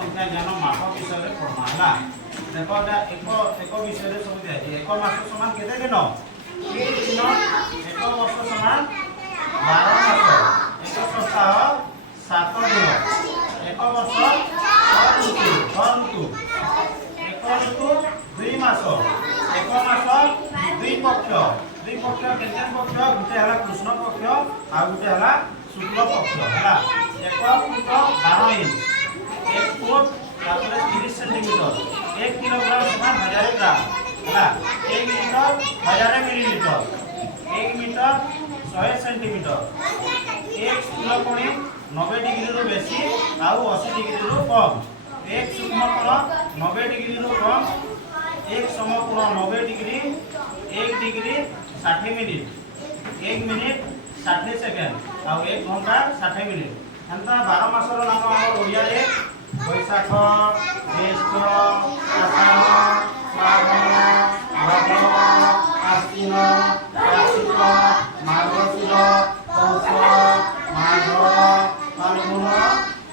संख्या ज्ञान माप विषय रे पढ़मा हला देखो एक विषय रे सब दिया एक मास समान केते दिन 1 दिन एक वर्ष समान 12 मास एक सप्ताह 7 दिन एक वर्ष 6 ऋतु एक ऋतु 2 मास एक मास 2 पक्ष केते पक्ष गुटे हला कृष्ण पक्ष आ गुटे हला शुक्ल पक्ष हला एक फुट 12 इंच एक फुट तापर 30 सेंटीमीटर 1 किलोग्राम समान 1000 ग्राम हला 1 लीटर 1000 मिलीलीटर 1 मीटर 100 सेंटीमीटर 1 स्थूलकोणी 90 डिग्री रो बेसी आ 80 डिग्री रो कम एक सूक्ष्मकोण 90 डिग्री रो कम एक समकोण 90 degree 1 degree 60 minute 1 minute 60 second आ 1 घंटा 60 मिनिट एंता 12 मासर नाम हमर ओडिया रे बैसाख ज्येष्ठ आषाढ़ श्रावण भाद्र आश्विन कार्तिक मार्गशीर पौष माघ फाल्गुन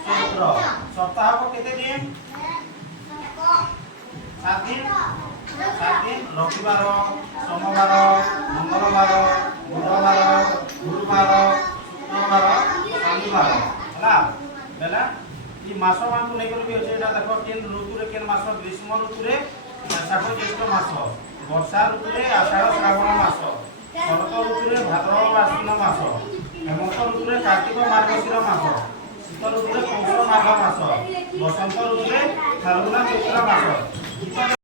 चैत्र सप्ताह को केते दिन 7 दिन रविवार सोमवार मंगलवार बुधवार गुरुवार शुक्रवार शनिवार हला बेला ई मास मान को लेकर भी अछि एटा देखो केन ऋतु रे केन मास ग्रीष्म ऋतु रे बैसाख ज्येष्ठ मास वर्षा ऋतु रे आषाढ़ श्रावण मास शरत ऋतु रे भाद्रव आश्विन मास हेमंत ऋतु रे कार्तिक मार्गशीर मास शीत ऋतु रे पौष माघ मास बसंत ऋतु रे फाल्गुन चैत्र मास